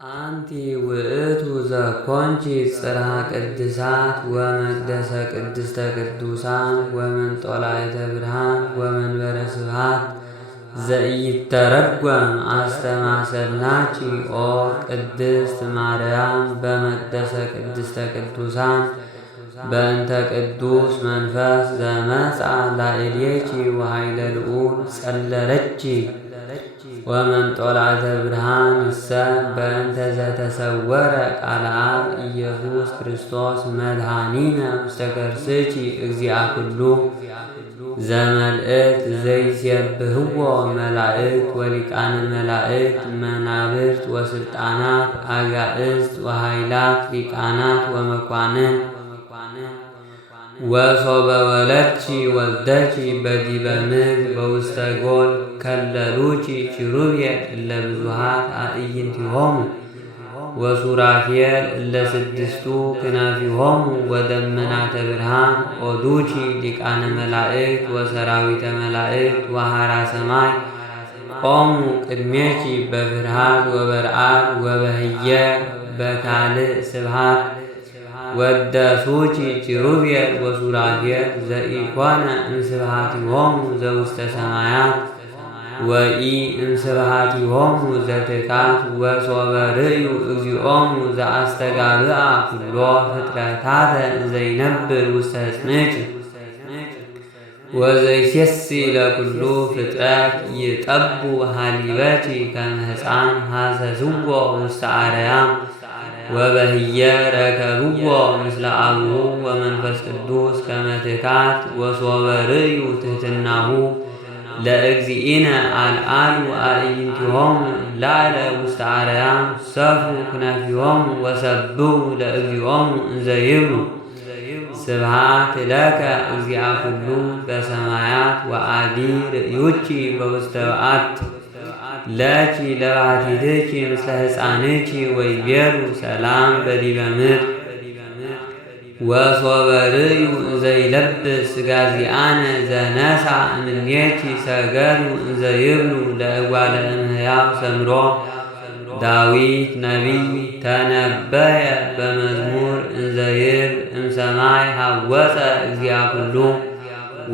አንቲ ውእቱ ዘኮንቺ ጽርሐ ቅድሳት ወመቅደሰ ቅድስተ ቅዱሳን ወመንጦላዕተ ብርሃን ወመንበረ ስብሐት ዘኢይተረጎም አስተማሰልናቺ ኦ ቅድስት ማርያም በመቅደሰ ቅድስተ ቅዱሳን በእንተ ቅዱስ መንፈስ ዘመጽአ ላዕሌኪ ወኃይለ ልዑል ጸለለቺ ወመንጦላዕተ ብርሃን እሰ በእንተ ዘተሰወረ ቃለ አብ ኢየሱስ ክርስቶስ መድኃኒነ ውስተ ከርስኪ እግዚአ ኩሉ ዘመልእክት ዘይሴብሕዎ መላእክት ወሊቃነ መላእክት መናብርት ወስልጣናት አጋእዝት ወኃይላት ሊቃናት ወመኳንንት ወሶበ ወለድኪ ወልደኪ በዲበ ምድር በውስተ ጎል ከለሉኪ ኪሩቤል እለ ብዙኃት አዕይንቲሆሙ ወሱራፌል እለ ስድስቱ ክናፊሆሙ ወደመናተ ብርሃን ኦዱኪ ሊቃነ መላእክት ወሰራዊተ መላእክት ወሃራ ሰማይ ቆሙ ቅድሜኪ በፍርሃት ወበርዓድ ወበህየ በካልእ ስብሐት ወደሱኪ ኪሩቤል ወሱራፌል ዘኢኮነ እምስብሐቲሆሙ ዘውስተ ሰማያት ወኢ እምስብሐቲሆሙ ዘትካት ወሶበ ርእዩ እግዚኦሙ ዘአስተጋብአ ኩሎ ፍጥረታተ ዘይነብር ውስተ ሕፅንኪ ወዘይሴሲ ለኩሉ ፍጥረት ይጠቡ ሀሊበኪ ከመ ሕፃን ሐሰስዎ ውስተ አርያም ወበህየ ረከብዎ ምስለ አብሁ ወመንፈስ ቅዱስ ከመ ትካት ወሶበ ርእዩ ትሕትናሁ ለእግዚእነ አልዓሉ አዕይንቲሆሙ ላዕለ ውስተ አርያም ሰፉ ክናፊሆሙ ወሰብሑ ለእግዚኦሙ እንዘ ይብሉ ስብሐት ለከ እግዚአ ኩሉ በሰማያት ወአዲ ርእዩኪ በውስተ በዓት ለኪ ለባሕቲትኪ ምስለ ሕፃንኪ ወይቤሉ ሰላም በዲበ ምድር ወሶበ ርእዩ እንዘ ይለብስ ሥጋ ዚአነ ዘነሣ እምኔኪ ሰገዱ እንዘ ይብሉ ለእጓለ እመሕያው ሰምሮ ዳዊት ነቢይ ተነበየ በመዝሙር እንዘ ይብል እምሰማይ ሐወፀ እግዚአ ኩሉ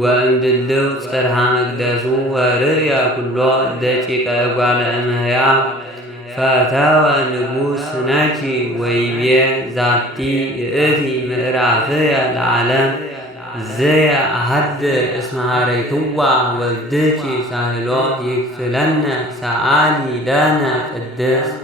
ወእምድልው ጽርሐ መቅደሱ ወርእየ ኩሎ ደቂቀ እጓለ እመሕያው ፈተወ ንጉሥ ነኪ ወይቤ ዛቲ ይእቲ ምዕራፍየ ለዓለም ዝየ አሐድር እስመ ኀረይክዋ ወልድኪ ሳህሎ ይክፍለነ ሰአሊ ለነ ቅድስት